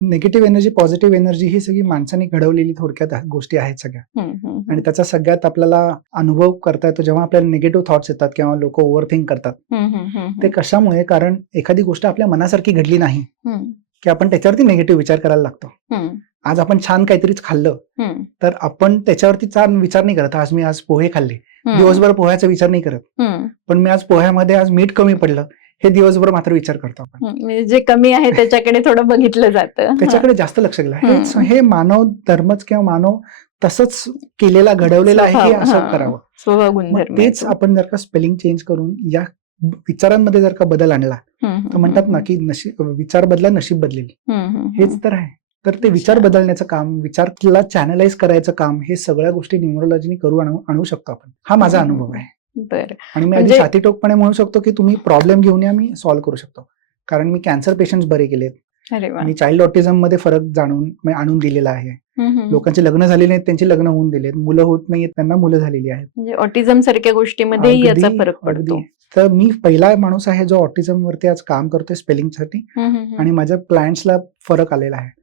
Negative energy, positive energy ही सगळी माणसाने घडवलेली थोडक्यात गोष्टी आहेत सगळ्या. आणि त्याचा सगळ्यात आपल्याला अनुभव करता येतो जेव्हा आपल्याला निगेटिव्ह थॉट्स येतात किंवा लोक ओव्हर थिंक करतात. ते कशामुळे? कारण एखादी गोष्ट आपल्या मनासारखी घडली नाही की आपण त्याच्यावरती निगेटिव्ह विचार करायला लागतो. आज आपण छान काहीतरीच खाल्लं तर आपण त्याच्यावरती छान विचार नाही करत. आज पोहे खाल्ले, दिवसभर पोह्याचा विचार नाही करत. पण मी आज पोह्यामध्ये आज मीठ कमी पडलं हे दिवसभर मात्र विचार करतो आपण. म्हणजे जे कमी आहे त्याच्याकडे थोडं बघितलं जातं, त्याच्याकडे जास्त लक्ष दिलं. हे मानव धर्मच किंवा मानव तसंच केलेला घडवलेला आहे की असं करावं. स्वभाव गुणधर्म. तेच आपण जर का स्पेलिंग चेंज करून या विचारांमध्ये जर का बदल आणला तर म्हणतात ना की विचार बदला नशीब बदलेल. हेच तर आहे. तर ते विचार बदलण्याचं काम, विचारला चॅनलाइज करायचं काम, हे सगळ्या गोष्टी न्यूमरोलॉजीने आणू शकतो आपण. हा माझा अनुभव आहे. बरं. आणि मी अगदी छातीटोकपणे म्हणू शकतो की तुम्ही प्रॉब्लेम घेऊन या, मी सॉल्व्ह करू शकतो. कारण मी कॅन्सर पेशंट बरे केलेत. मी चाइल्ड ऑटिझम मध्ये फरक आणून दिलेला आहे. लोकांचे लग्न झालेले नाहीत त्यांची लग्न होऊन दिलेत, मुलं होत नाहीत त्यांना मुलं झालेली आहेत. म्हणजे ऑटिझम सारख्या गोष्टीमध्ये याचा फरक पडतो. तर मी पहिला माणूस आहे जो ऑटिझम वरती आज काम करतोय स्पेलिंग साठी. आणि माझ्या क्लायंट्सला फरक आलेला आहे.